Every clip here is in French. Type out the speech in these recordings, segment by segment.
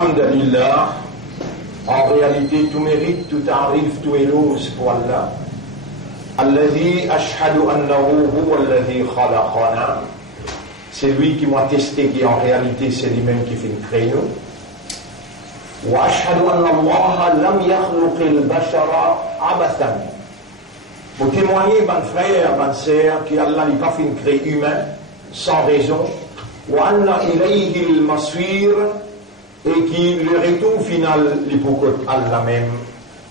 Alhamdulillah, en réalité tout mérite, tout arrive, tout éloge pour Allah. Alladhi ashhadu annahu huwa alladhi khalaqana. C'est lui qui m'a testé, qui en réalité c'est lui-même qui fait une créneau. Wa ashhadu anna Allah lam yakhluq al-bashara abathan. Pour témoigner, ben frère, ben sœur, qu'Allah n'a pas fait une créée humaine sans raison. Wa anna ilayhi al-masir. Et qui le retour final l'hypocrite Allah même.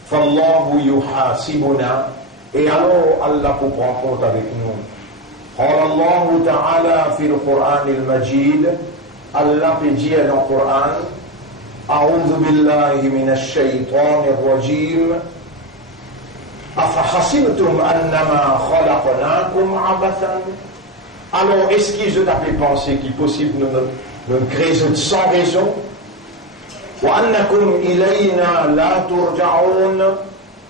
Fallahu yuhasibuna. Et alors Allah pour prendre compte avec nous. قال الله تعالى في القرآن المجيد الله بيجي dans le Coran أعوذ بالله من الشيطان الرجيم أفحسبتم أنما خلقناكم عبثا. Alors est-ce qu'ils ont pensé qu'il est possible de créer sans raison? وأنكم إلينا لا ترجعون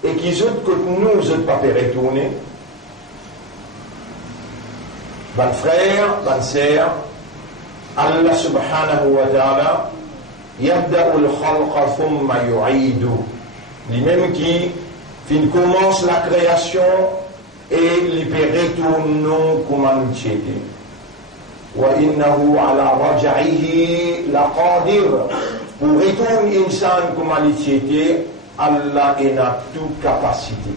et qu'ils ont que nous ne pas retourner. Ben frère, ben sœur, Allah subhanahu wa ta'ala يبدأ الخلق ثم يعيد. Lui-même qui commence la création et il peut retourner comme nous étions. وإنه على رجعه لقادر. Pour retourner insan comme il était, Allah a toute capacité.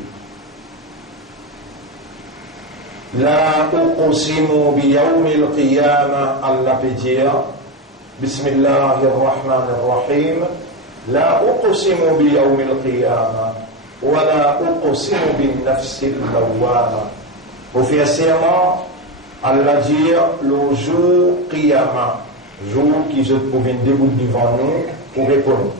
La uqsimu biyawm al-qiyamah, Allah peut dire, Bismillahir Rahmanir Rahim, La uqsimu biyawm al-qiyamah, wa la uqsimu bin nafsil lawwama. Au fait serment, Allah dit le jour qiyamah, jour qui se trouve debout devant nous pour répondre.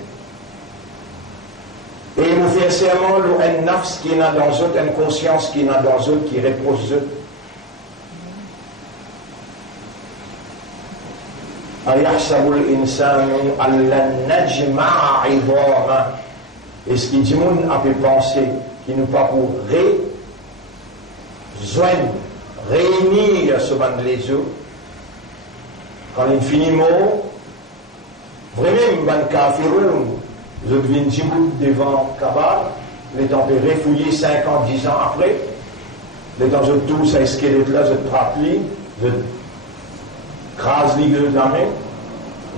Et il nous fait serment un nafs qui est dans eux, une conscience qui est dans eux, qui repose eux. أيحسب الإنسان أن لن نجمع عظامه. Est-ce qu'il dit moun a pu penser qu'il nous pas pour réunir ce bande les eaux quand il finit mot vraiment ban kafiroun je deviens Djibouti devant Kabar les temps de refouiller 50 10 ans après les temps de tout ça squelette là je trappe-li je crase li de la main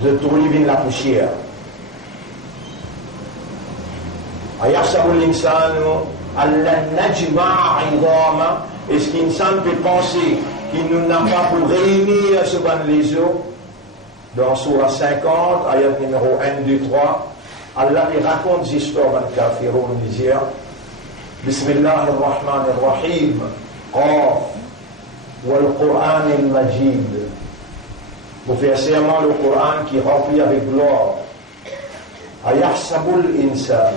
je trouve la poussière. أيحسب الإنسان أن لن نجمع عظامه. Est-ce qu'insan peut penser qu'il nous n'a pas pour réunir ce ban les eaux? Dans Surah 50, ayat numéro 1, 2, 3, Allah il raconte l'histoire d'un kafiroun disant Bismillahir Rahmanir Rahim, Qaf, wal Qur'an al-Majid. Vous faites serment le Coran qui remplit avec gloire. Ayahsabul insan.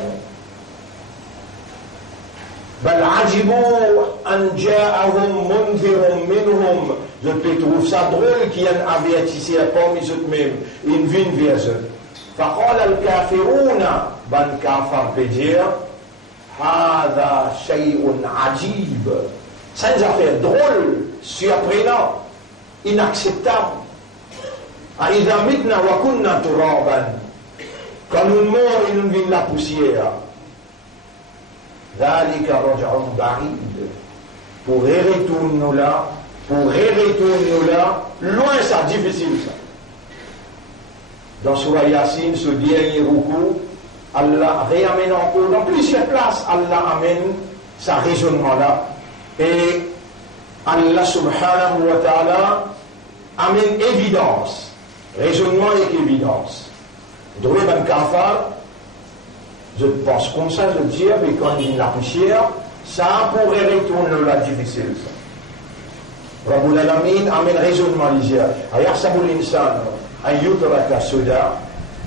بل عجبوا أن جاءهم منذر منهم. Je peux trouver ça drôle qu'il y ait un avertisseur parmi eux-mêmes. Ils viennent vers eux. فقال الكافرون بن كافر peut dire هذا شيء عجيب. C'est une affaire drôle, surprenant, inacceptable. أإذا متنا وكنا ترابا. Quand nous mourons, ils nous viennent la poussière. ذلك رجع بعيد. Pour retourner là, loin ça, difficile ça. Dans Surah Yasin, ce dernier recours, Allah réamène encore, dans plusieurs places, Allah amène sa raisonnement là. Et Allah subhanahu wa ta'ala amène évidence. Raisonnement avec évidence. Droit ben kafar, je pense comme ça, je dis, mais quand il y a la poussière, ça pourrait retourner là difficile ça. Rabbul Alamin amène raisonnement l'isière. أيحسب الإنسان أن يترك سدى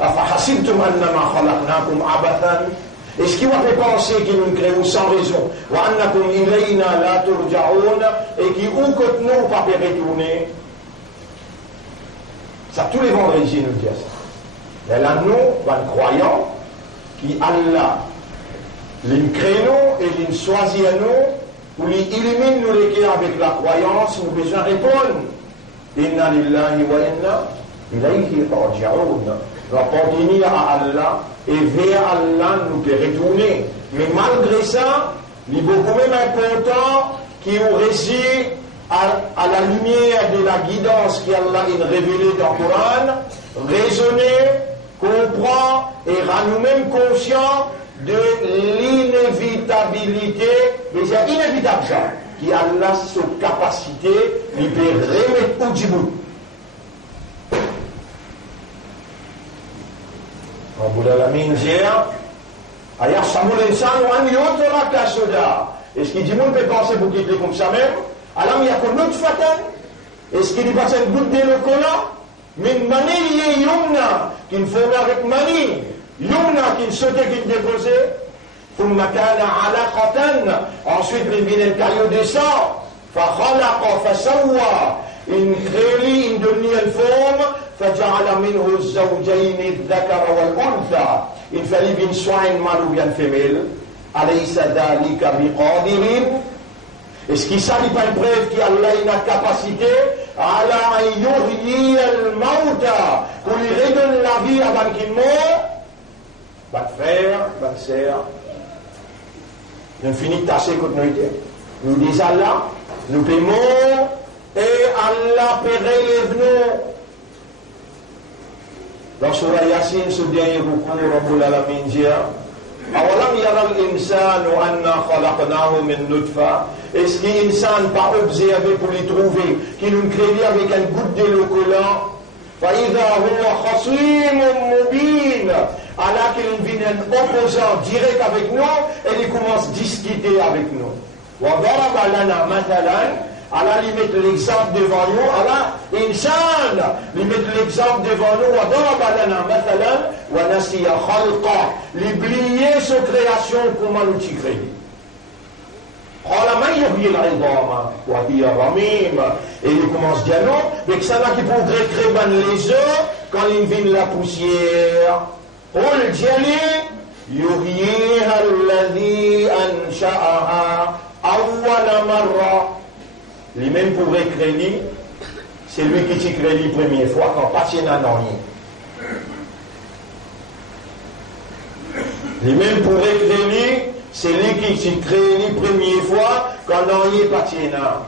أفحسبتم أنما خلقناكم عبثا. Est-ce qu'il va penser qu'il nous crée sans raison? وأنكم إلينا لا ترجعون et qui ou que nous pas retourner. Ça tous les vendredis nous disent ça. Mais là nous, les croyants, qui Allah les crée nous et les choisit à nous, ou les élimine nous les cœurs avec la croyance, nous besoin répondre. Inna lillahi wa inna ilayhi raji'un. nous appartenir à Allah et vers Allah nous peut retourner. Mais malgré ça, il est beaucoup même important qu'il réussit à la lumière de la guidance qu'Allah a révélée dans le Coran, raisonner, comprendre et rendre nous-mêmes conscients de l'inévitabilité, mais c'est inévitable ça, qui a sa capacité, il peut remettre au djibou. رب العالمين جاء أيحسب الإنسان أن يترك سدى. Est-ce qu'il dit, on peut penser pour qu'il est comme ça même? Alors il y a qu'on autre fatal. Est-ce qu'il dit pas une goutte de le collant? Mais mani yumna, qui ne formait avec mani, yumna qui ne sautait, qui ne déposait. ثم كان علقة. Ensuite il vient le caillou de sang. فخلق فسوى. إن خيلي إن دنيا الفوم فجعل منه الزوجين الذكر والأنثى. Il fallait bien soigner mâle ou bien femelle. أليس ذلك بقادر. Est-ce qu'il ne s'agit pas une preuve qu'Allah a une capacité à yuhyi al-mauta, pour lui redonner la vie avant qu'il meure? Votre frère, votre sœur, nous finissons de tâcher contre nous. Nous disons Allah, nous paiement et Allah paierait les nous. Dans Surah Yasin, ce dernier recours, Rabbul Alamin dit أولم يرى الإنسان أنا خلقناه من نطفة. Est-ce qu'il l'insan pas observé pour les trouver qui nous crée avec un goutte de l'eau collant فإذا هو خصيم مبين. Alors qu'il vient un opposant direct avec nous et il commence à discuter avec nous. وضرب لنا مثلا. Allah lui met l'exemple devant nous. Allah, insan, lui met l'exemple devant nous. وضرب لنا مثلا ونسي خلقه. L'oublier sa création, comment nous t'y créer. قال من يحيي العظام وهي رميم. Et il commence à dire non, mais que ça n'a qui pourrait créer les œufs quand il vient la poussière. قل جلي يحييها الذي أنشأها أول مرة. Lui-même pourrait créer, c'est lui qui t'y crée la première fois quand personne n'a rien. Lui-même pourrait créer, c'est lui qui t'y crée la première fois quand rien personne n'a.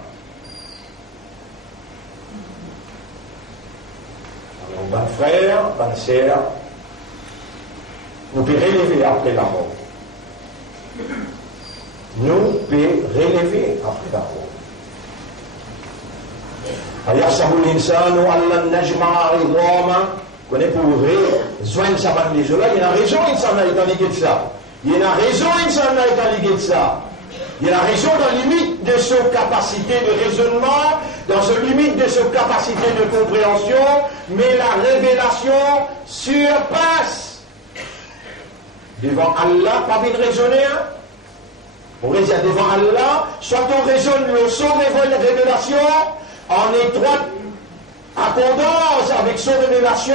Alors, bon frère, bonne sœur, nous pouvons relever après la mort. Nous pouvons relever après la mort. أيحسب الإنسان أن لن نجمع عظاما. Qu'on est pour rejoindre sa bande de là, il y a une raison, il s'en a été ligué de ça. Il y a une raison, il s'en a été ligué de ça. Il y a une raison dans la limite de sa capacité de raisonnement, dans la limite de sa capacité de compréhension, mais la révélation surpasse. Devant Allah, pas bien raisonner. On raisonne devant Allah, soit on raisonne le son révélation, en étroite accordance avec son révélation,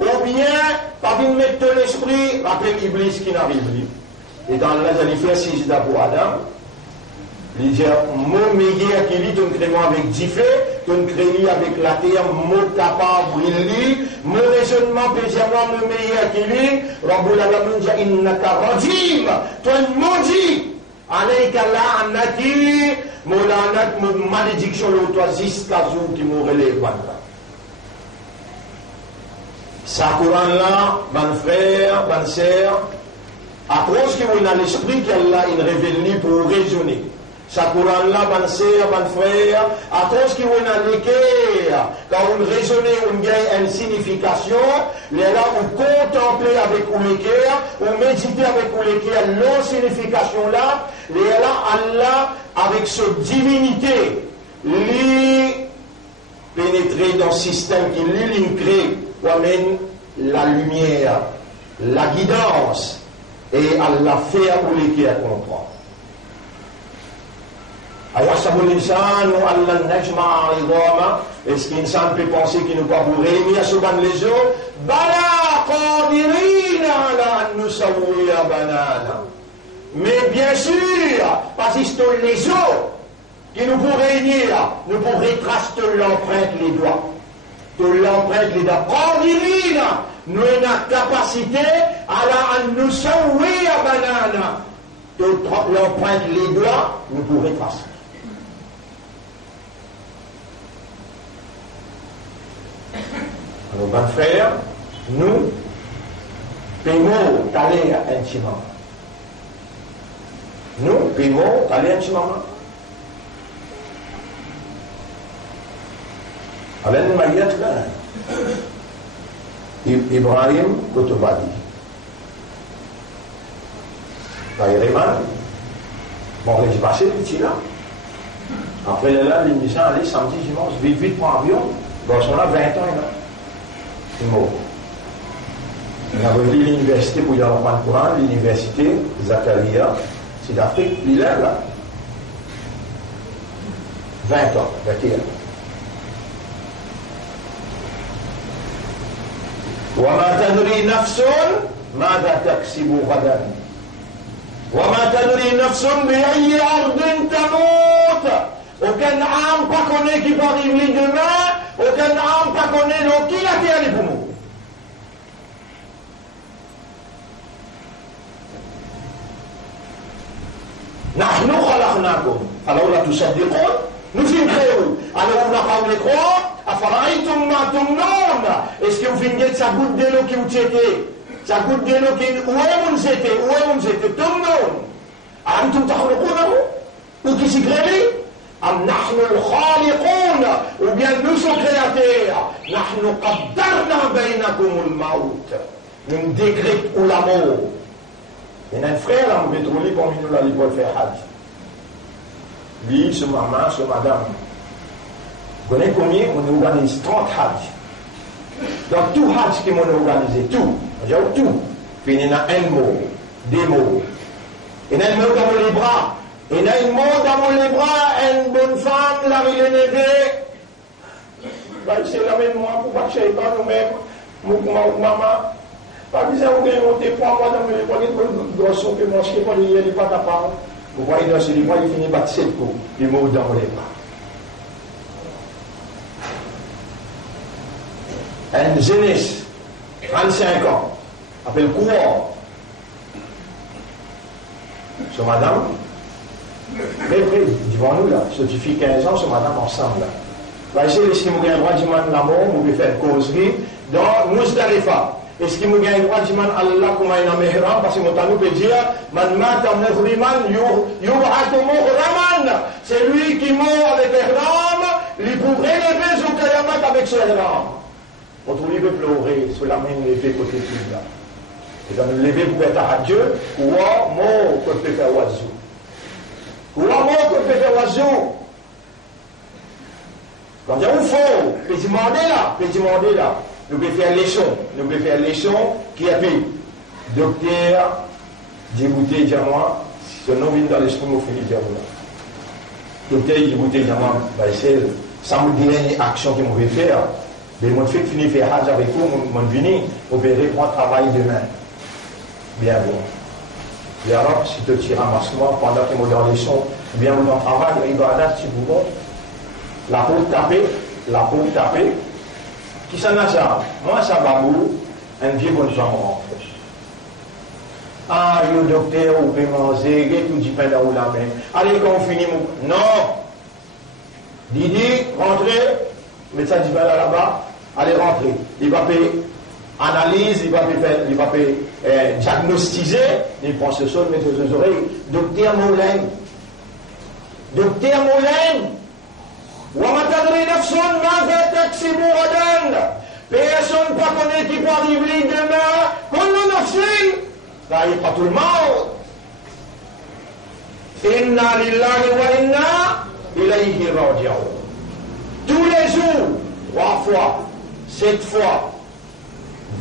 ou bien par une mettre de l'esprit, rappelez l'Iblis qui n'arrive plus. Et dans Allah, il fait 6 d'abord Adam, il dit, mon meilleur qui lit, ton crément avec 10 faits, ton crément avec la terre, mon capable, il lit, mon raisonnement, pésièrement, mon meilleur qui lit, Rabbul Alamin dit, innaka rajim, toi maudit. Alayka la'anati, mon la'anat, mon malédiction, le toi jusqu'à jour qui m'aurait les voilà. Ça, Coran là, mon frère, bonne sœur, à cause que vous avez l'esprit qu'Allah il révèle pour raisonner. Ça, Coran là, bonne sœur, bon frère, à cause que vous avez l'équerre, quand vous raisonnez, vous gagnez une signification, là, vous contemplez avec vous l'équerre, vous méditez avec vous l'équerre, la signification là, là, Allah, avec sa divinité, lui pénétrer dans le système qui lui crée, ou amène la lumière, la guidance, et Allah fait à vous l'équerre comprendre. أيحسب الإنسان أن لن نجمع عظاما. Est-ce qu'un insan peut penser qu'il ne peut pas vous réunir sur les eaux? بلى قادرين على أن نسوي بنانا. Mais bien sûr, parce que c'est les eaux qui nous pourraient réunir, nous pourrions tracer l'empreinte les doigts. De l'empreinte les doigts. قادرين nous avons la capacité à nous sauver à banane. Leur pointe les doigts, nous pourrons passer. Alors, bon frère, nous, payons d'aller intimement. Nous, payons d'aller intimement. Alors, nous m'avons dit là. Ibrahim Kotobadi. Taïreman. Bon, j'ai passé le petit là. Après là, l'émission allait samedi, dimanche, vite pour avion. Bon, ils sont là 20 ans, là. C'est mort. On a revenu l'université pour y avoir pas de courant, l'université Zakaria, c'est d'Afrique, il est là. 20 ans, 21 ans. وما تدري نفس ماذا تكسب غدا وما تدري نفس بأي أرض تموت aucun âme pas connaît qui va arriver demain aucun âme pas connaît dans qui la terre est pour nous نحن خلقناكم فلولا تصدقون nous sommes créés alors on n'a pas voulu croire أفرأيتم ما تمنون est-ce que vous finissez sa goutte de l'eau qui vous était sa goutte de l'eau qui où est-ce que c'était تمنون أنتم تخلقونه ou qui s'y créé أم نحن الخالقون ou bien nous sommes créateurs نحن قدرنا بينكم الموت nous décrétons la mort. Il y a un frère là, on peut trouver parmi nous là, il peut faire Hajj. Lui, ce maman, ce madame. Vous connaissez combien on organise 30 Hajj. Donc tout Hajj qui m'ont organisé, tout. J'ai tout. Puis il y a un mot, des mots. Il y a un mot dans les bras. Il y a un mot dans les bras, une bonne femme, la millénaire. Là, c'est la même moi, pour pas que je sois pas nous-mêmes, mon maman. Pas besoin de monter pour moi dans le premier garçon que moi je ne sais pas capable. Vous voyez dans ce livre, il finit par 7 coups, il m'a dans les bras. Un jeunesse, 35 ans, appelle courant. Ce madame, devant nous là, certifié 15 ans, ce madame ensemble là. Là, c'est ce qui me gagne droit du man l'amour, vous pouvez faire causerie dans Moustalifa. Est-ce qu'il me gagne droit du man Allah comme un amehram parce que mon tanou peut dire man mata muhriman yub'atu muhraman. C'est lui qui mort avec ihram, il pourrait lever son kayamat avec son ihram. On trouve il veut pleurer sur la main levée côté de là. Et dans le lever pour être à Dieu, ou mort que peut faire oiseau. Ou mort que peut faire oiseau. Quand il y a un faux, peut demander là. Nous pouvons faire les sons qui a fait docteur, Djibouti, Djamwa, ce nom vient dans l'esprit, nous finissons Djamwa. Docteur Djibouti, Djamwa, c'est ça me dit une action que je vais faire. Mais mon fait finir faire Hajj avec vous, mon vini, on va reprendre travail demain. Bien bon. Et alors, si tu tires un massement pendant que je dans les sons, bien vous dans le travail, il va adapter si vous voulez. La peau tapée. Qui s'en a ça? Moi, ça va vous, un vieux bonne femme rentre. Ah, le docteur, vous pouvez manger, il y a tout du pain dans la main. Allez, quand on finit, non. Didi, rentrez, médecin du pain là-bas, allez rentrer. Il va payer analyse, il va payer diagnostiser, il prend ce son, mettre aux oreilles. Docteur Moulin. وما تدري نفس ماذا تكسب غدا personne pas connaît qui peut arriver demain كل نفس ذائقة الموت إنا لله وإنا إليه راجعون tous les jours 3 fois 7 fois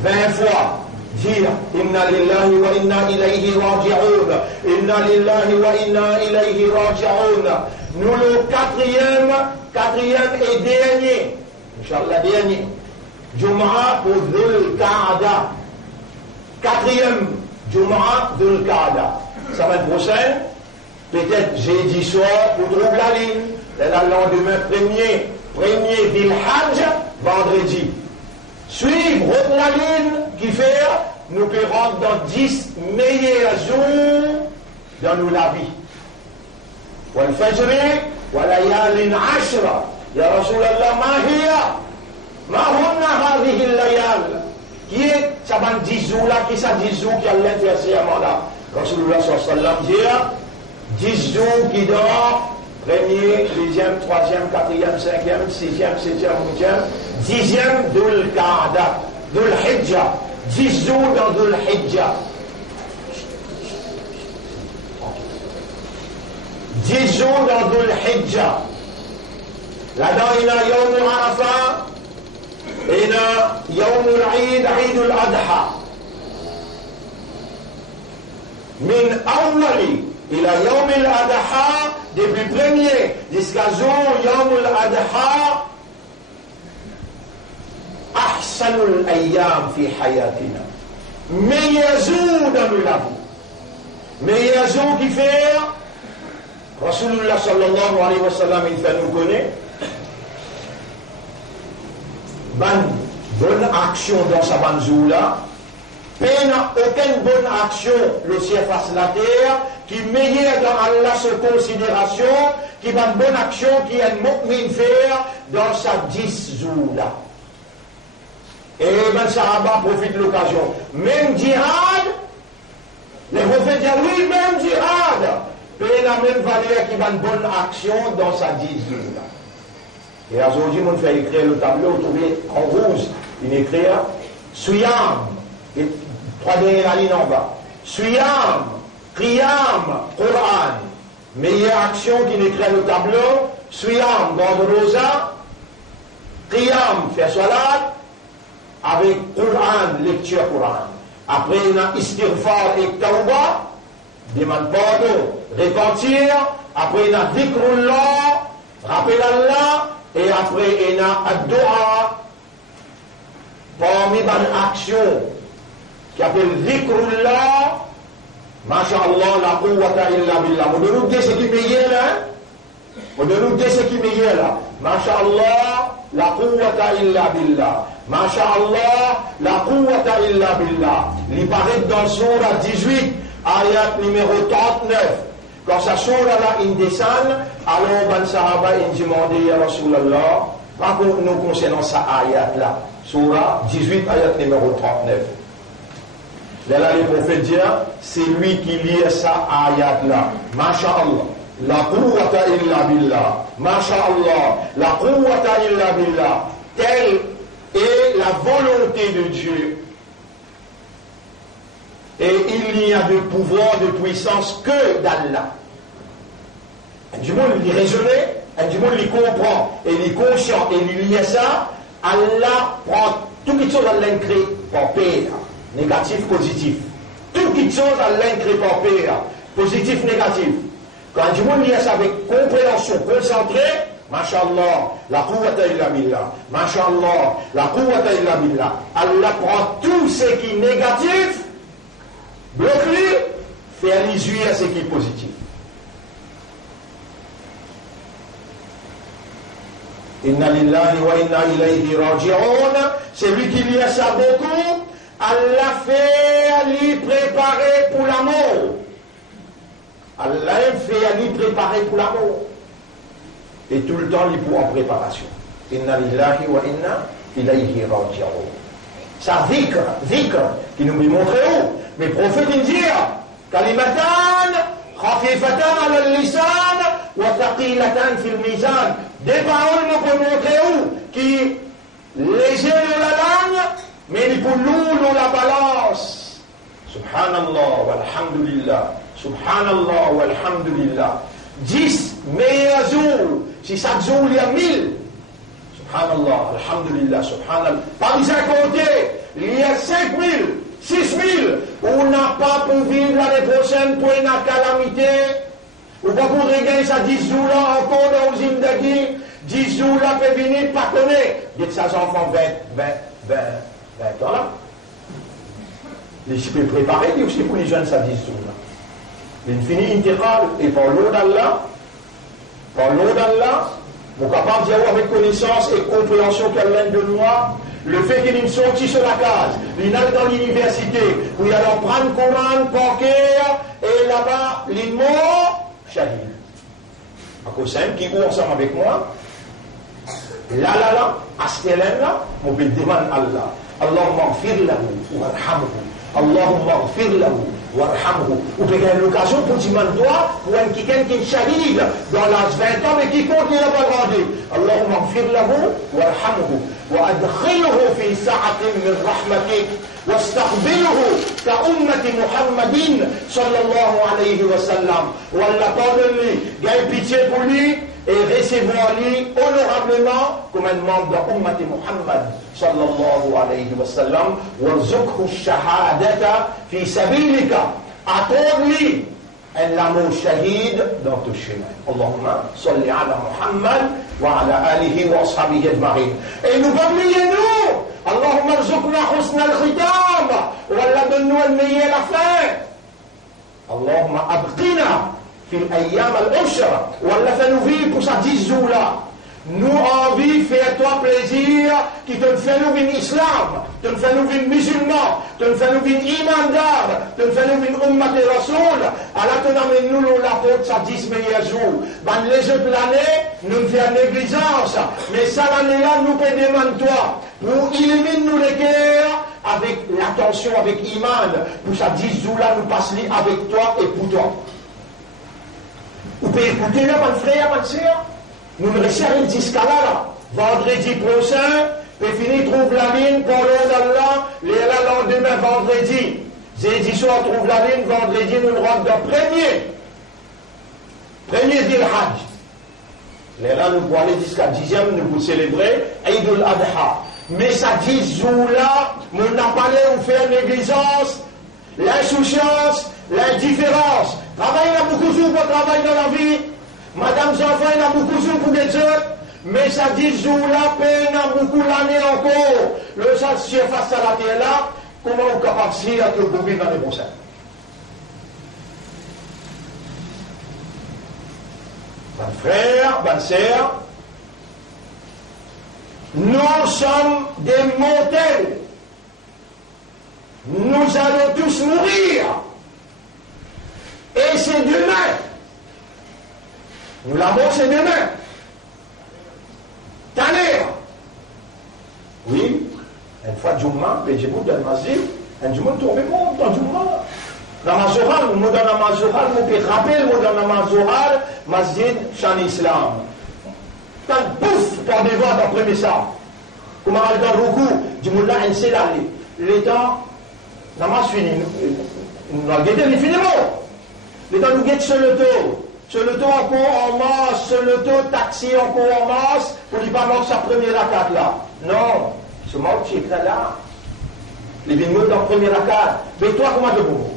20 fois dire إنا لله وإنا إليه راجعون إنا لله وإنا إليه راجعون. Nous le quatrième et dernier, Inch'Allah dernier, Jumu'ah pour Dhul Qa'ada. 4e Jumu'ah Dhul Qa'ada. Semaine prochaine, peut-être jeudi soir, pour trouver la ligne, le lendemain premier Dhul Hajj, vendredi. Suivre la ligne qui fait, nous pouvons rentrer dans 10 meilleurs jours dans nos vie. والفجر وليال عشر يا رسول الله ما هن هذه الليال qui est ça va 10 jours là qui ça 10 jours qui a l'intercession là Rasulullah sallallahu alayhi wa sallam dit 10 jours qui dort premier, deuxième, troisième, quatrième, cinquième, sixième, septième, huitième, 10e Dhul Qa'da, Dhul Hijjah, 10 jours dans Dhul Hijjah. 10 jours dans Dhul Hijjah. Là-dedans, il y a Yawm Arafah, il y a Yawm al-Eid, Eid al-Adha. Min awwali ila Yawm al-Adha, depuis premier jusqu'à jour Yawm al-Adha, ahsanul ayyam fi hayatina. Meilleur jour dans nos vies. Meilleur jour qui fait Rasulullah sallallahu alayhi wa sallam, il fait nous connaître. Bonne action dans sa bonne jour là. Aucune bonne action le ciel face la terre qui meilleure dans Allah sa considération, qui va une bonne action qui est un mu'min faire dans sa 10 jours là. Et ben Sahaba profite de l'occasion. Même djihad, les prophètes disent oui, même djihad, paye la même valeur qui va une bonne action dans sa 10 jours là. Et aujourd'hui, on fait écrire le tableau, vous trouvez en rouge, il écrit Suyam, et 3 dernières lignes en bas. Suyam, Qiyam, Quran. Meilleure action qui écrit le tableau, Suyam, dans le rosa, Qiyam, faire salat, avec Quran, lecture Quran. Après, il y a Istighfar et Tawbah, demande pardon, repentir. Après, il y a Dhikrullah, rappel Allah. Et après, il y a Ad-Dua, parmi les actions qui appelle Dhikrullah, Masha'Allah, la quwwata illa billah. On nous dit ce qui est meilleur là. On nous dit ce qui est meilleur là. Masha'Allah, la quwwata illa billah. Masha'Allah, la quwwata illa billah. Il paraît dans Surah 18, ayat numéro 39. Quand ça sort là, il descend, alors Ben Sahaba, il demande à Rasulallah, par contre, nous concernons ça ayat là, Surah 18, ayat numéro 39. Là, les prophètes disent, c'est lui qui lit ça ayat là. Masha'Allah, la quwwata illa billah. Masha'Allah, la quwwata illa billah. Telle est la volonté de Dieu. Et il n'y a de pouvoir, de puissance que d'Allah. Du monde il raisonner, du monde il comprend, et il est conscient, et il lit ça, Allah prend tout quelque chose à l'incré par paix, négatif, positif. Tout quelque chose à l'incré par paix, positif, négatif. Quand du monde lit ça avec compréhension, concentré, Masha'Allah, la quwwata illa billah. Masha'Allah, la quwwata illa billah. Allah prend tout ce qui est négatif, bloque-le, fait allusion à ce qui est positif. Inna lillahi wa inna ilayhi raji'un. C'est lui qui lit ça beaucoup. Allah fait lui préparer pour la mort. Allah fait lui préparer pour la mort. Et tout le temps, il est en préparation. Inna lillahi wa inna ilayhi raji'un. Ça dhikr, qui nous montre où. Mais le prophète il dit kalimatan khafifatan ala al-lisan wa thaqilatan fil mizan. Des paroles nous peuvent montrer où qui léger dans la langue mais il pour lourd dans la balance. Subhanallah walhamdulillah. Subhanallah walhamdulillah. 10 meilleurs jours. Si chaque jour il y a 1000. Subhanallah, alhamdulillah, subhanallah. Parmi ça côté, il y a 5000, 6000. On n'a pas pour vivre l'année prochaine pour une calamité. Ou pas pour regagner ça 10 jours là encore dans une zindagi. 10 jours là peut venir pas connaître. Dites ça enfants 20 ans là. Les je peux préparer aussi pour les jeunes ça 10 jours là. Il finit intégral et par l'eau d'Allah, vous êtes capable d'y avoir avec connaissance et compréhension qu'elle vient de nous, Le fait qu'il est sorti sur la case, il est dans l'université, où il alors prendre commande, poker, et là-bas, il est mort, shahid. À cause qui est ensemble avec moi, là, à ce là, on peut demander à Allah. Allahumma gfir lahu warhamhu. Allahumma gfir lahu warhamhu. Ou peut avoir l'occasion pour dire toi, pour un quelqu'un qui est shahid dans l'âge 20 ans, mais qui compte, il n'a pas grandi. Allahumma gfir lahu warhamhu. وأدخله في سعة من رحمتك واستقبله كأمة محمد صلى الله عليه وسلم. والله pardonne-lui, gagne pitié pour lui et recevoir-lui honorablement comme un membre de Ummati Muhammad صلى الله عليه وسلم. وارزقه الشهادة في سبيلك. Accorde-lui un amour shahid dans ton chemin. Allahumma salli ala Muhammad wa ala alihi wa ashabihi ajma'in. Et nous pas oublier nous. Allahumma rzuqna husna al-khitam. Wallah donne-nous le meilleur la fin. Allahumma abqina fi al-ayyam al-ushra. Wallah fais-nous vivre pour ça 10 jours là. Nous envie faire-toi plaisir qui te fait nous vivre islam, te fait nous vivre musulman, te fait nous vivre imandar, te fait nous vivre ummat et rasoul. Alors tu n'amènes nous la porte ça 10 meilleurs jours. Dans les autres l'année, nous faisons négligence. Mais ça l'année-là, nous peut demander toi pour éliminer nous les cœurs avec l'attention, avec iman. Pour ça 10 jours-là, nous passons avec toi et pour toi. Vous pouvez écouter là, mon frère, mon soeur. Nous ne réussirons jusqu'à là. Vendredi prochain, et fini, trouve la ligne, parlons d'Allah, les là, lendemain, vendredi. Jeudi soir, trouve la ligne, vendredi, nous rentrons dans premier d'Il Hajj. Les là, nous pouvons aller jusqu'à 10e, nous pouvons célébrer Eid al-Adha. Mais ça 10 jours-là, nous n'avons pas l'air de faire négligence, l'insouciance, l'indifférence. Travailler là beaucoup de jours pour travailler dans la vie. Madame enfants, il a beaucoup de jours pour des autres, mais ça 10 jours-là, peine a beaucoup l'année encore. Le ça se face à la terre là, comment on est capable de dire que vous vivez dans les bons sens? Bonne frère, bonne sœur, nous sommes des mortels. Nous allons tous mourir. Et c'est demain. Nous la mort c'est demain. Taner. Oui. Une fois Jumma, mais j'ai bout dans le masjid, un Jumma tombé mort dans Jumma. Dans ma Zohar, le mot dans ma Zohar, le mot qui rappelle le mot dans ma Zohar, masjid, chan islam. Quand pouf, par devant dans le premier ça. Comme on a dans le Roukou, du Moula, un c'est là, l'état, namaz fini. Nous avons guetté l'infiniment. L'état nous guette sur le dos. Sur le dos encore en masse, sur le dos taxi encore en masse, pour ne pas mort sa première raquette là. Non, ce mort qui est là. Les vignobles dans la première raquette. Mais toi, comment tu bouges?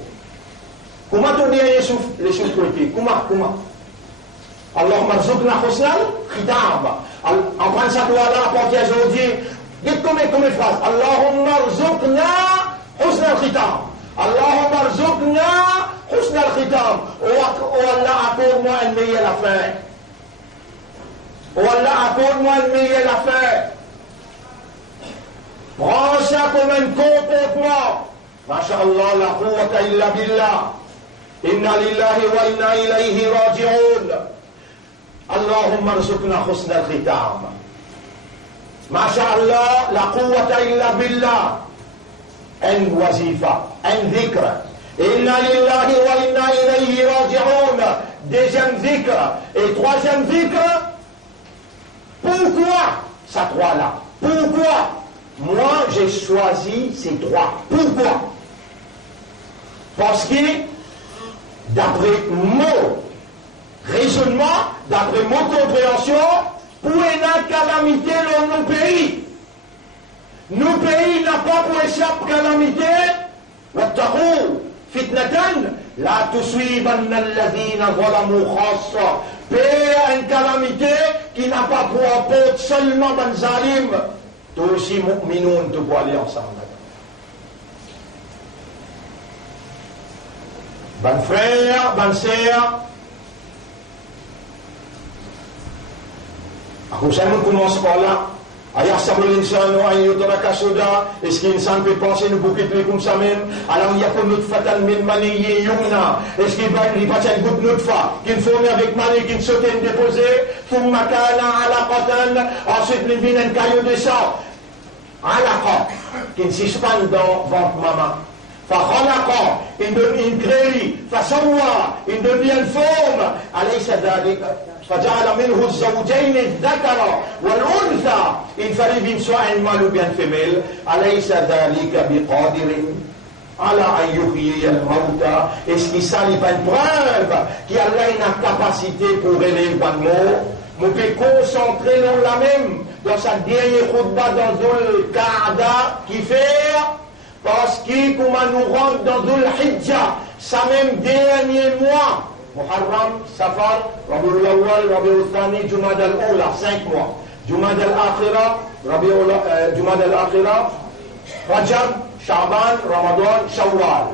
Comment tu dis les souffles côtés? Comment? Allahumma rzuqna husnal khitam. En prenant ça toi là, à partir d'aujourd'hui, dites comme une phrase. Allahumma rzuqna husnal khitam. Allahumma rzuqna husna al-khitam. Oh Allah, accorde-moi une meilleure la fin. Oh Allah, accorde-moi une meilleure la fin. Prends ça comme un comportement. Masha'Allah, la quwwata illa billah. Inna lillahi wa inna ilayhi raji'un. Allahumma rzuqna husna al-khitam. Masha'Allah, la quwwata illa billah. Un wazifa, un dhikr. Inna lillahi wa inna ilayhi raji'un. Deuxième dhikr. Et troisième dhikr. Pourquoi ces trois-là? Pourquoi? Moi, j'ai choisi ces trois. Pourquoi? Parce que, d'après mon raisonnement, d'après mon compréhension, pour une calamité dans nos pays, nos pays n'ont pas pour échapper calamité. واتقوا فتنة لا تصيبن الذين ظلموا خاصة. Paix à une calamité qui n'a pas pour apporter seulement Ben Zalim. Toi aussi, mu'minoun, tu peux aller ensemble. Ben frère, ben sœur, à cause de nous commence par là. Est-ce qu'insan peut penser nous bouquer comme ça même? Alors il y a pour notre fatal min mani yumna. Est-ce qu'il va une goutte notre fa qu'il faut avec mani qu'il saute déposé pour makana alaqatan ensuite il vient un caillou de sang alaqa qui s'y suspend dans ventre maman. فخلق إن كريلي فسوى إن devient forme أليس ذلك فجعل منه الزوجين الذكر والأنثى إن فريد سواء مال bien femelle أليس ذلك بقادر على أن يحيي الموتى est-ce qu'il s'agit pas une preuve qu'il a une capacité pour élever le mort on peut concentrer dans la même dans sa dernière khutbah dans le Qaada qui fait parce que comme nous rentre dans Dhul Hijjah, ça même dernier mois, Muharram, Safar, Rabiul Awwal, Rabiul Thani, Jumad al-Oula, 5 mois. Jumad al-Akhira, Jumad al-Akhira, Rajab, Sha'ban, Ramadan, Shawwal.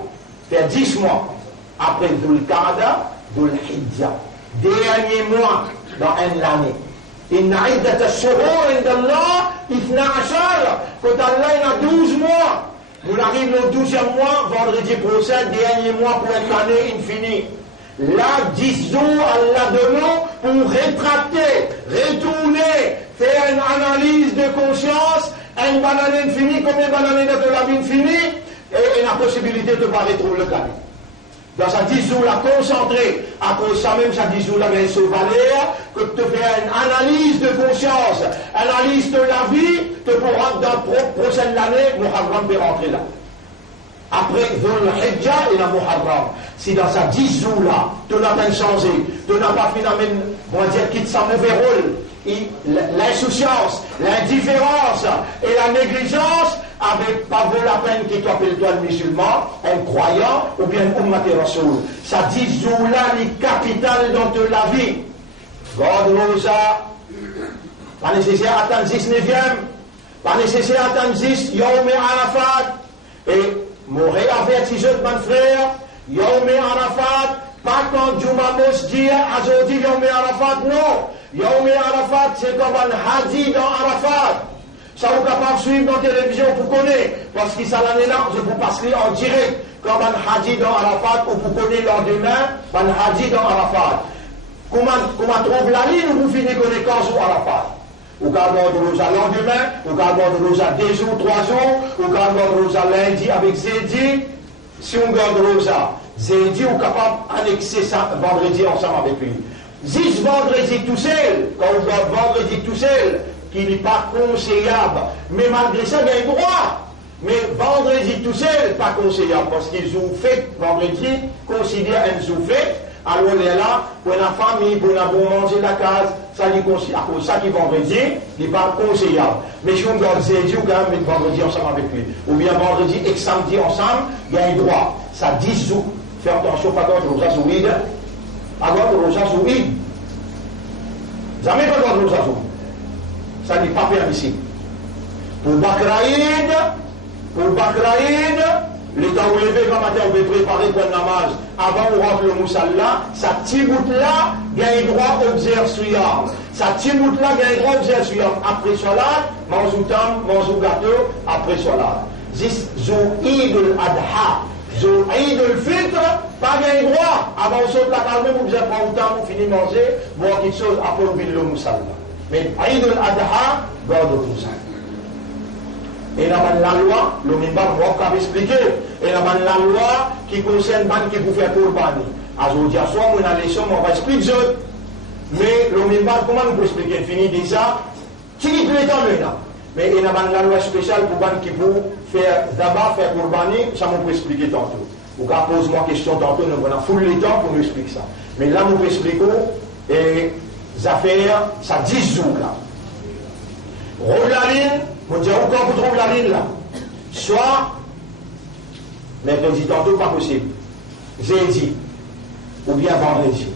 C'est 10 mois. Après Dhul Qa'da, Dhul Hijjah. Dernier mois dans l'année. إن عدة الشهور عند الله 12 quand Allah il a 12 mois. Nous arrivons au 12e mois, vendredi prochain, dernier mois pour une année infinie. Là, 10 jours, Allah donne pour rétracter, retourner, faire une analyse de conscience, une banane infinie, combien de bananes de la vie infinie, et la possibilité de ne pas retrouver le cadeau. Dans ces 10 jours là, concentré, à cause de ça même, ces 10 jours là, bien sûr, valeur, que tu fais une analyse de conscience, analyse de la vie, tu pourras dans la prochaine année, Muharram peut rentrer là. Après, Dhul Hijjah et la Muharram. Si dans ces 10 jours là, tu n'as pas changé, tu n'as pas finalement, on va dire, quitte sa mauvais rôle, l'insouciance, l'indifférence et la négligence, avec pas vaut la peine qu'il t'appelle toi le musulman, un croyant ou bien un ummat rasoul. Ça 10 jours là, les capitales dans toute la vie. God Rosa, pas nécessaire attendre 19e, pas nécessaire attendre 10, Yawm Arafat, et m'aurait averti je mon frère, Yawm Arafat, pas quand Juma Mosdia, aujourd'hui Yawm Arafat, non. Yawm Arafat, c'est comme un hadith dans Arafat. Ça vous capable de suivre dans la télévision pour connaître, parce que ça l'année là, je vous passerai en direct, comme un hadith dans Arafat, ou vous connaissez le lendemain, un hadith dans Arafat. Comment trouve la ligne où vous finissez connaître quand sur Arafat? Ou quand on de rosa lendemain, ou quand on de rosa 2 jours, 3 jours, ou quand on de rosa lundi avec Zedi. Si on garde rosa, Zedi, on est capable d'annexer ça vendredi ensemble avec lui. 10 vendredi tout seul, quand on garde vendredi tout seul, qui n'est pas conseillable, mais malgré ça, il y a un droit. Mais vendredi tout seul, pas conseillable, parce qu'ils ont fait vendredi, considère un ont fait, alors il est là, pour la famille, pour la bon manger la case, ça dit à cause ça qui vendredi, il n'est pas conseillable. Mais si on garde jeudi ou quand même vendredi ensemble avec lui, ou bien vendredi et samedi ensemble, il y a un droit. Ça 10 jours. Fais attention, pas de rosa souide. Pas de rosa souide. Jamais pas de rosa souide. Ça n'est pas permissible. Pour Bakraïd, l'état où levé quand matin on veut préparer pour le namaz, avant on rentre le moussalla, sa petite bout là, il y a un droit d'observer suyam. Sa petite bout là, il y a un droit d'observer suyam. Après salat, mange tam, mange gâteau, après salat. Zis Eid al-Adha, Eid al-Fitr, pas un droit. Avant on saute la calme, vous avez prendre le temps, vous finissez de manger, boire quelque chose, après on vient le moussalla. Mais Eid al-Adha, garde tout ça. Et là, la loi, le minbar, moi, qui expliqué, et là, la loi qui concerne ban qui vous fait pour bani. Aujourd'hui, à soi, on a les leçon, on va expliquer ça. Mais le minbar, comment nous pouvons expliquer? Fini déjà, qui dit le temps maintenant? Mais il y a la loi spéciale pour ban qui vous faire d'abord, faire pour bani, ça, on peut expliquer tantôt. Vous pouvez poser moi question tantôt, nous avons full le temps pour nous expliquer ça. Mais là, nous pouvons expliquer, et ça fait, ça 10 jours là. Roule la ligne. On dit encore vous trouvez la ligne là. Soit, mercredi tantôt, pas possible. Jeudi, ou bien vendredi.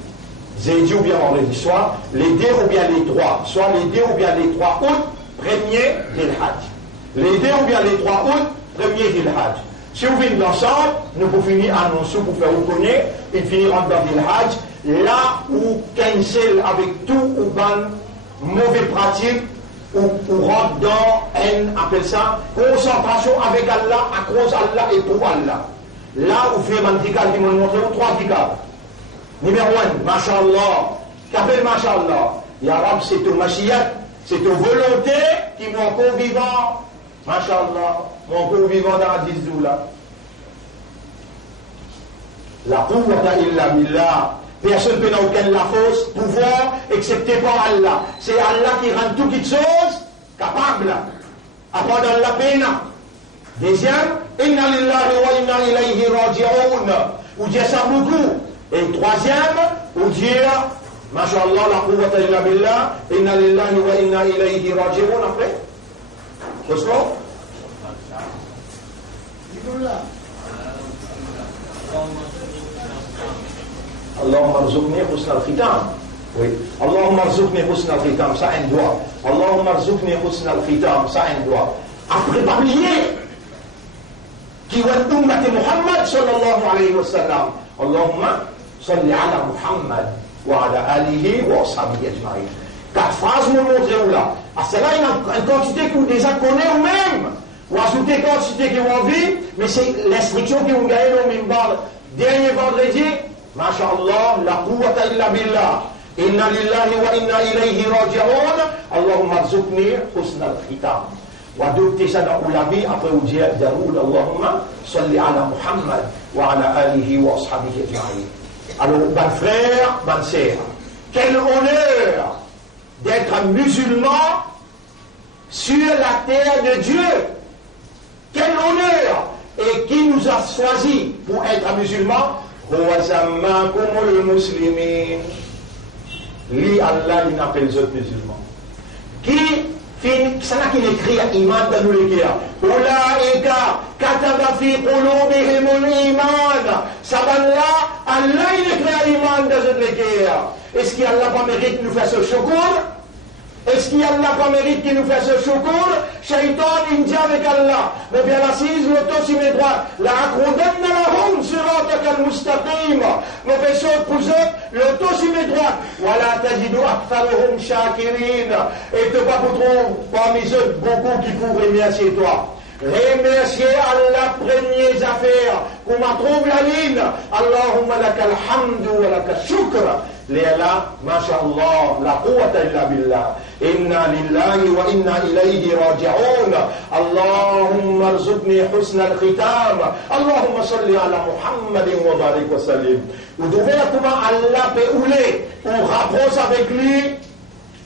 Jeudi ou bien vendredi. Soit les 2 ou bien les 3. Soit les 2 ou bien les 3 août, 1er Dhul Hajj. Les 2 ou bien les 3 août, 1er Dhul Hajj. Si vous venez ensemble, nous pouvons finir annoncer pour faire vous connaître, ils finiront dans Dhul Hajj, là où cancel avec tout ou ban mauvais pratique, ou rentre dans appelle ça, concentration avec Allah, à cause Allah et pour Allah. Là, où fait un handicap qui m'a montré, ou 3 handicaps. Numéro 1, Masha'Allah. Qu'appelle Masha'Allah? Ya Rab, c'est au Mashiach, c'est aux volontés qui m'ont encore vivant. Masha'Allah, mon encore vivant dans la 10 jours là. La quwwata illa billah. Personne ne peut aucun la force, pouvoir, excepté par Allah. C'est Allah qui rend toutes choses capables. Après dans la peine. Deuxième, inna lillahi wa inna ilayhi raji'un. Ou dire ça beaucoup. Et troisième, ou dire, Masha'Allah, la quwwata illa billah, inna lillahi wa inna ilayhi raji'un. Après, qu'est-ce qu'on? Allahumma rzuqni husn al-khitam. Oui. Allahumma rzuqni husn al-khitam, ça un doigt. Allahumma rzuqni husn al-khitam, ça un doigt. Après, pas oublier qui va l'ummat Muhammad sallallahu alayhi wa sallam. Allahumma salli ala Muhammad wa ala alihi wa ashabihi ajma'in. 4 phrases me montrent là. À cela, il y a une quantité que vous déjà connaissez ou même. Ou ajouter quantité que vous avez, mais c'est l'instruction que vous gagnez au minbar. Dernier vendredi, Masha'Allah, la quwwata illa billah. Inna lillahi wa inna ilayhi raji'un. Allahumma rzuqni husna al-khitam. Ou adopter ça dans la vie, après vous dire, Daroud, Allahumma salli ala Muhammad wa ala alihi wa ashabihi ajma'in. Alors, ben frère, ben sœur, quel honneur d'être musulman sur la terre de Dieu. Quel honneur! Et qui nous a choisi pour être musulmans? Li Allah, il appelle les autres musulmans. C'est là qu'il écrit à Iman dans le Kia. Ulaika kataba fi qulubihim al-iman. Sabanla, Allah il écrit à Iman dans le Kia. Est-ce qu'Allah pas mérite de nous faire ce chocour? Est-ce qu'Allah pas mérite qu'il nous fasse ce chocour? Shaitan, il dit avec Allah. Mais bien l'assise, l'auto s'y met droit. La akoudanna lahum siratak al-mustaqim. Mais bien sûr, pour eux, l'auto s'y met droit. Wala tajidu aktharuhum shakirin. Et te pas pour trouver parmi eux beaucoup qui pour remercier toi. Remercier Allah, premières affaires. Qu'on m'a trouvé la ligne. Allahumma lakal hamdu wa lakal shukr. Léla, Masha'Allah, la quwwata illa billah. Inna lillahi wa inna ilayhi raji'un. Allahumma rzuqni husna al-khitam. Allahumma salli ala Muhammadin wa barik wa sallim. Vous devez comment Allah peut ouler, ou rapproche avec lui.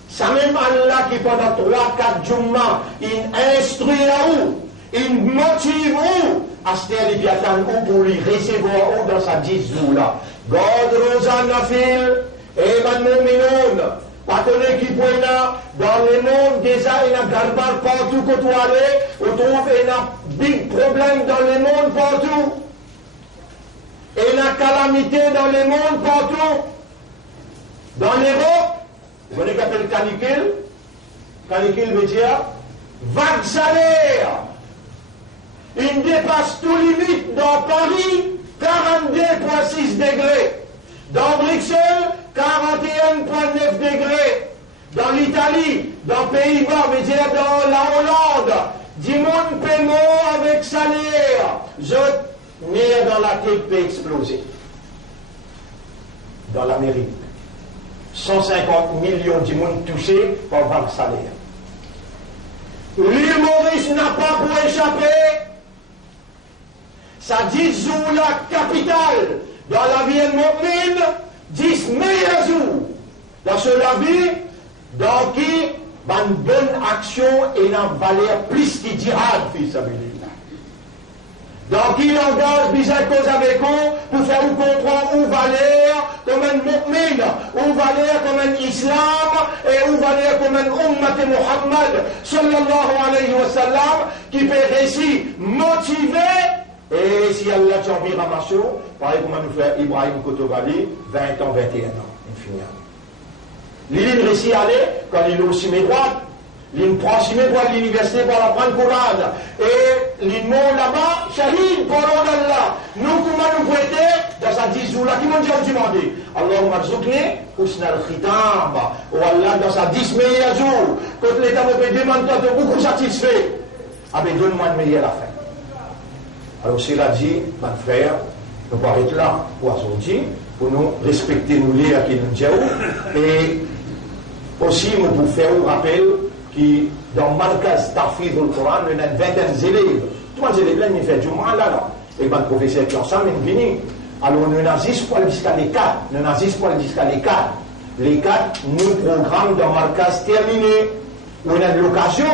C'est même Allah qui pendant 3-4 Jumma, il instruit à où, il motive où, à ce qu'il y a pour lui recevoir dans sa 10 jours là. God Rosanna Phil, Eman Mouminon, partenaire qui pointe dans le monde déjà, il y a garbar partout que tu allais, on trouve il y a big problème dans le monde partout. Il y a calamité dans le monde partout. Dans l'Europe, vous voyez qu'on appelle canicule. Canicule veut dire vague salaire. Il dépasse tout limite dans Paris. 42,6 degrés. Dans Bruxelles, 41,9 degrés. Dans l'Italie, dans Pays-Bas, mais dire dans la Hollande, du monde paiement avec salaire. Je nerf dans la tête peut exploser. Dans l'Amérique, 150 millions de monde touchés par le salaire. L'île Maurice n'a pas pour échapper. Ça dit jour la capitale dans la vie de Moumine, 10 meilleurs jours dans ce la vie, dans qui une bonne action et une valeur plus que djihad, fils abilillah. Donc il engage bizarre cause avec vous pour faire vous comprendre où valeur comme un mu'min, où valeur comme un islam et où valeur comme un ummat Muhammad sallallahu alayhi wa sallam qui peut réussir motiver. Et si Allah t'envie à marcher, pareil comme nous fait Ibrahim Kotobali, 20 ans, 21 ans, il finit. L'île réussit à aller, quand il est au cimé droite, l'île prend cimé droite de l'université pour apprendre le Coran. Et l'île monte là-bas, Shahid, pour l'ordre d'Allah. Nous, comment nous prêter dans sa ça 10 jours là, qui m'ont déjà demandé Allahumma rzuqni husna al-khitam. Ou Allah, dans sa 10 meilleurs jours, quand l'État me demande de beaucoup satisfait, ah ben donne-moi une meilleure affaire. Alors s'il a dit, mon frère, nous allons être là pour aujourd'hui, pour nous respecter, nous lire qui nous dit, et aussi nous pouvons faire un rappel qui, dans Markaz Tahfidh al-Quran, nous avons une vingtaine d'élèves. Tous les élèves là, ils font du mal là. Et le professeur qui est ensemble, ils viennent. Alors nous n'avons pas jusqu'à les 4. Nous n'avons pas jusqu'à les 4. Les 4, nous programmes dans Markaz terminé. On a l'occasion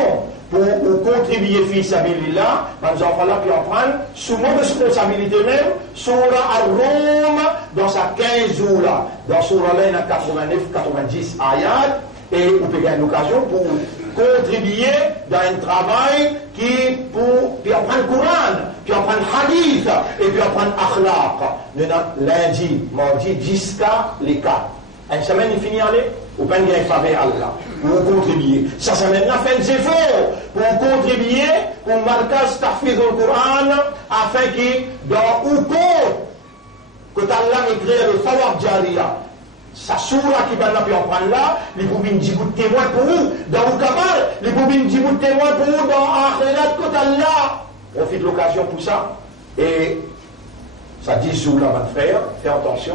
pour contribuer fils à Billah, les enfants-là qui en prennent, sous mon responsabilité même, Surah Ar-Rum, dans sa 15 jours là. Dans Surah là, il y a 89, 90 ayats, et on peut gagner l'occasion pour contribuer dans un travail qui pour puis apprendre le Coran, puis apprendre le hadith, et puis apprendre akhlaq. Lundi, mardi, jusqu'à les 4. Une semaine, il finit aller, ou pas gagner faveur Allah, pour contribuer. Ça semaine, on fait des efforts pour contribuer, pour marquer ce tahfidh au Coran, afin que dans ou que Allah ait créé le thawab jariya. Ça soura qui va nous prendre là, les boubines disent témoin pour vous, dans le Kamal, les boubines disent témoin pour vous, dans Akhirat Kot Allah. On fait de l'occasion pour ça. Et ça dit sous là, mon frère, fais attention.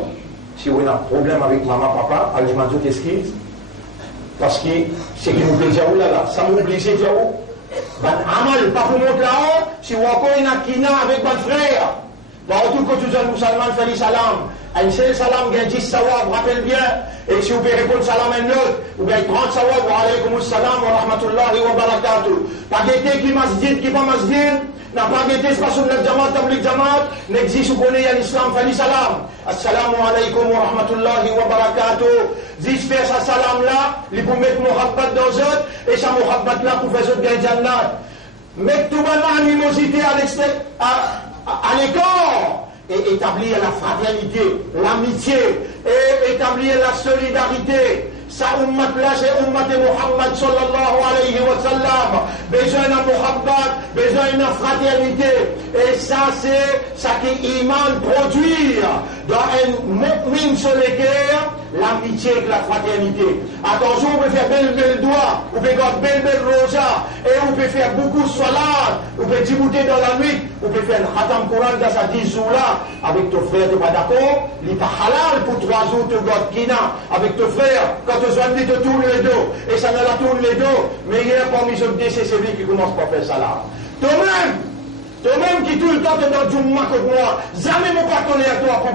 Si vous avez un problème avec maman, papa, allez, je m'en doute esquisse. Parce que c'est qui m'oublie Diaou là, ça m'oublie Diaou. Ben, amal, pas pour monter là-haut, si vous avez encore une kina avec votre frère. Dans tout quand tu es musulman, fais salam. Un seul salam, gagne 10 sawab, rappelle bien. Et si vous pouvez répondre salam à un autre, vous gagnez 30 sawab, wa alaykum salam wa rahmatullahi wa barakatuh. Pas guetté qui masjid, qui pas masjid, n'a pas guetté, c'est pas sur le jamaat, tablik jamaat, n'existe ou connaît l'islam, fais salam. Assalamu alaykum wa rahmatullahi wa barakatuh. Dis faire sa salam là, il faut mettre muhabbat dans eux, et sa muhabbat là pour faire autres gagner jannat. Mettre tout le animosité à l'extérieur, à l'écart. Et établir la fraternité, l'amitié, et établir la solidarité. Ça, ummat là, c'est ummat de Muhammad sallallahu alayhi wa sallam. Besoin d'un muhabbat, besoin d'une fraternité. Et ça, c'est ça qui iman produire dans un mu'min sur les guerres, l'amitié et la fraternité. Attention, on peut faire belle doigt, on peut faire belle rosa, et on peut faire beaucoup de salat, on peut débouter dans la nuit, on peut faire le khatam Coran dans sa 10 jours là, avec ton frère, tu n'es pas d'accord, il n'est pas halal pour 3 jours, tu gardes kina, avec ton frère, quand tu sois dit, te tourne les dos, et ça ne la tourne les dos, mais hier, parmi ceux qui c'est celui qui commence par faire ça là. Toi-même qui tout le temps te donne du moi que moi, jamais mon partenaire toi pour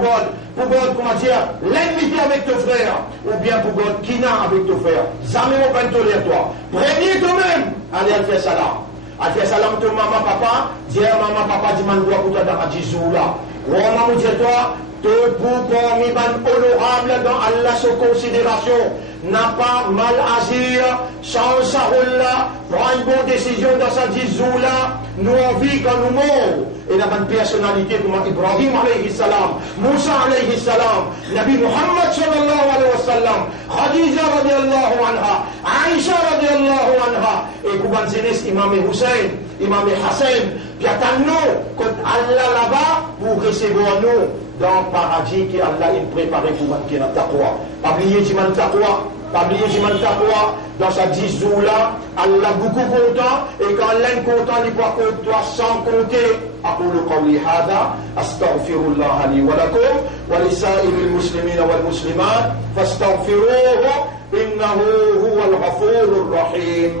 God, comment dire, l'ennemie avec ton frère, ou bien pour God, kina avec ton frère, jamais mon partenaire toi. Premier toi-même, allez à faire salam. À faire salam to maman, papa, dis maman, papa, dis man doigt pour toi dans 10 jours là. Ou maman, dis toi, te pour parmi ban honorable dans Allah sous considération. N'a pas mal agir, sans sa rôle là, prend une bonne décision dans sa 10 jours là, nous on vit quand nous mourons. Et la bonne personnalité comme Ibrahim alayhi salam, Moussa alayhi salam, Nabi Muhammad sallallahu alayhi wa sallam, Khadija radiallahu anha, Aisha radiallahu anha, et pour bonne jeunesse, Imam Hussein, Imam Hassan, puis attendons quand Allah là-bas pour recevoir nous dans le paradis qui Allah a préparé pour nous qui est dans taqwa. Pas oublier Jiman taqwa. Pas oublier Jiman taqwa. Dans sa 10 jours là, Allah beaucoup content. Et quand Allah est content, il peut compter sans compter. أقول قولي هذا أستغفر الله لي ولكم ولسائر المسلمين والمسلمات فاستغفروه إنه هو الغفور الرحيم.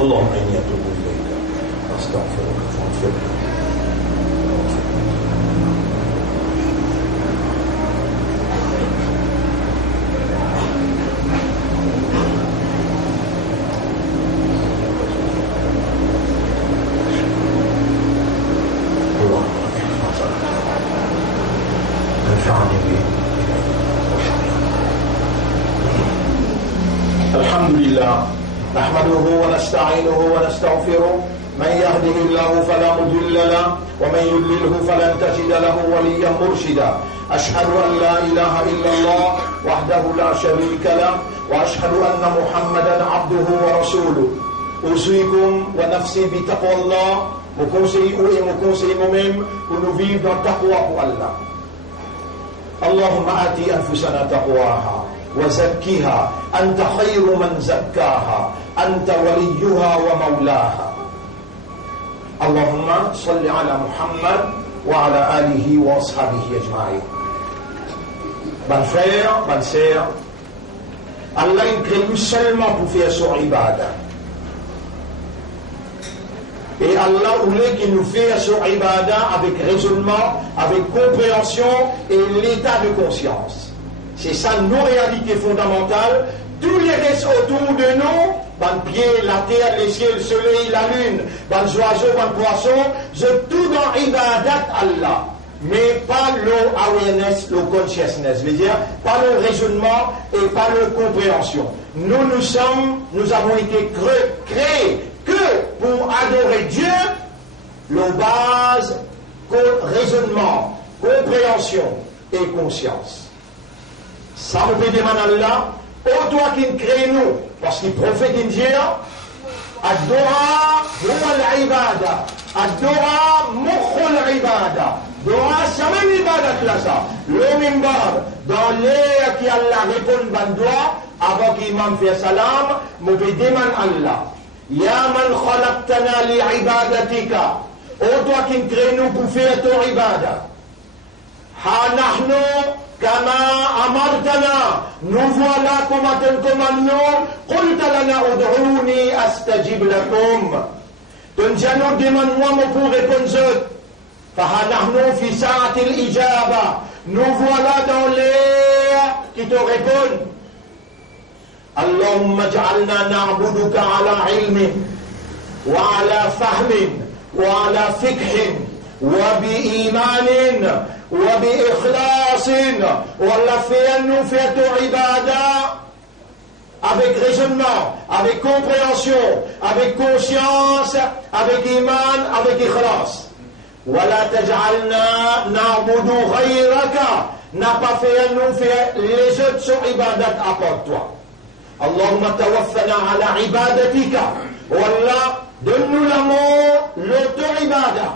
اللهم إني أتوب إليك أستغفرك فاغفر لي. الحمد لله نحمده ونستعينه ونستغفره من يهده الله فلا مضل له ومن يضلله فلن تجد له وليا مرشدا. أشهد أن لا إله إلا الله وحده لا شريك له وأشهد أن محمدا عبده ورسوله. أوصيكم ونفسي بتقوى الله. Mon conseil ou et mon conseil moi-même pour nous vivre dans taqwa pour Allah. Allahumma ati anfusana taqwaha wa zakkiha anta khayru man zakkaha anta waliyuha wa maulaha. Allahumma salli ala Muhammad wa ala alihi wa ashabihi ajma'in. Bon frère, bonne sœur, Allah il crée nous seulement pour faire son ibadah. Et Allah voulait qu'il nous fasse son ibadah avec raisonnement, avec compréhension et l'état de conscience. C'est ça nos réalités fondamentales. Tous les restes autour de nous, les pieds, la terre, les cieux, le soleil, la lune, les oiseaux, les poissons, c'est tout dans ibadat Allah. Mais pas le awareness, le consciousness, c'est-à-dire pas le raisonnement et pas le compréhension. Nous avons été créés que pour adorer Dieu, le base, raisonnement, compréhension et conscience. Ça me peut demander à Allah, ô toi qui nous crée nous, parce qu'il prophète dit, Ad-Dora huwa al-ibada, Ad-Dora mukhul ibada. Dora, c'est la même ibadat là ça. Le mimbar, dans l'air qui Allah répond ban doigt, avant qu'Imam fait salam, me peut demander à Allah. Ya man khalaqtana li ibadatika, ô toi qui nous crée nous pour faire ton ibadah. Ha nahnu kama amartana, nous voilà comme tu commandes nous. Qulta lana ud'uni astajib lakum. Tu nous demande-moi pour répondre. Fa nahnu fi sa'ati al-ijaba, nous voilà dans l'air qui te répond. اللهم اجعلنا نعبدك على علم وعلى فهم وعلى فقه وبإيمان وبإخلاص ولا فينا فيت عبادة avec raisonnement, avec compréhension, avec conscience, avec iman, avec ikhlas. ولا تجعلنا نعبد غيرك, n'a pas fait nous faire les autres sur ibadat à part toi. اللهم توفنا على عبادتك ولا donne-nous l'amour l'auto-ibada.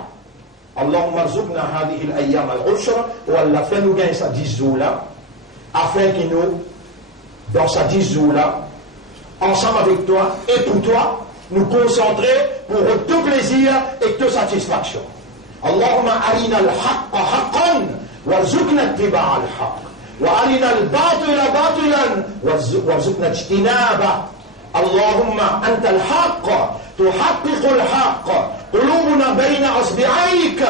اللهم ارزقنا هذه الأيام العشر ولا fais-nous gagner sa 10 jours là afin que nous dans sa 10 jours là ensemble avec toi et pour toi nous concentrer pour tout plaisir et toute satisfaction. اللهم أرنا الحق حقا وارزقنا اتباع الحق وأرنا الباطل باطلا وارزقنا اجتنابه. اللهم أنت الحق تحقق الحق، قلوبنا بين أصبعيك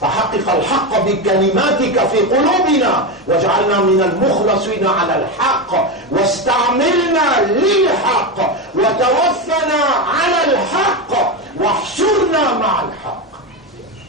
فحقق الحق بكلماتك في قلوبنا واجعلنا من المخلصين على الحق واستعملنا للحق وتوفنا على الحق واحشرنا مع الحق.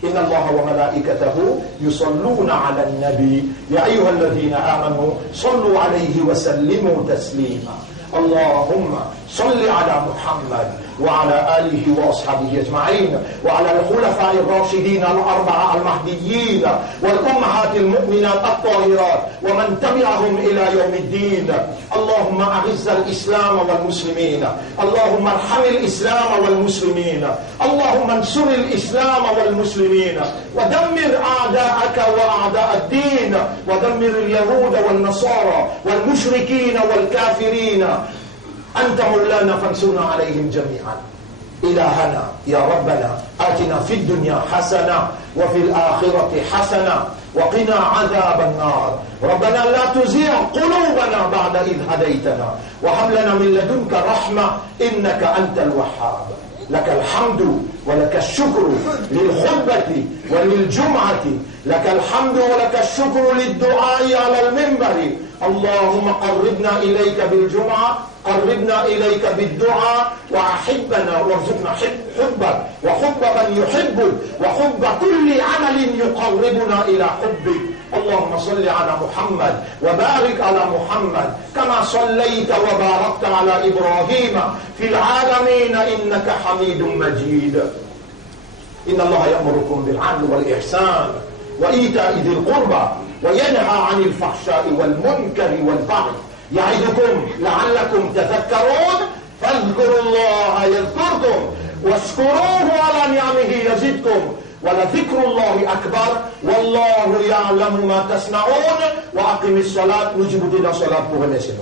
إن الله وملائكته يصلون على النبي يا أيها الذين آمنوا صلوا عليه وسلموا تسليما. اللهم صل على محمد وعلى آله وأصحابه أجمعين وعلى الخلفاء الراشدين الأربعة المهديين والأمهات المؤمنات الطاهرات ومن تبعهم إلى يوم الدين. اللهم أعز الإسلام والمسلمين، اللهم ارحم الإسلام والمسلمين، اللهم انصر الإسلام والمسلمين ودمر أعداءك وأعداء الدين ودمر اليهود والنصارى والمشركين والكافرين. أنت مولانا فانصرنا عليهم جميعا. إلهنا يا ربنا آتنا في الدنيا حسنة وفي الآخرة حسنة وقنا عذاب النار. ربنا لا تزيغ قلوبنا بعد إذ هديتنا وهب لنا من لدنك رحمة إنك أنت الوهاب. لك الحمد ولك الشكر للخطبة وللجمعة، لك الحمد ولك الشكر للدعاء على المنبر. اللهم قربنا إليك بالجمعة، قربنا إليك بالدعاء وأحبنا وارزقنا حبك وحب من يحبك وحب كل عمل يقربنا إلى حبك. اللهم صل على محمد وبارك على محمد كما صليت وباركت على إبراهيم في العالمين إنك حميد مجيد. إن الله يأمركم بالعدل والإحسان وإيتاء ذي القربى وينهى عن الفحشاء والمنكر والبغي يعظكم لعلكم تذكرون. فاذكروا الله يذكركم واشكروه على نعمه يزدكم ولذكر الله أكبر والله يعلم ما تصنعون. وأقم الصلاة. نجيب دينا صلاة pour remercier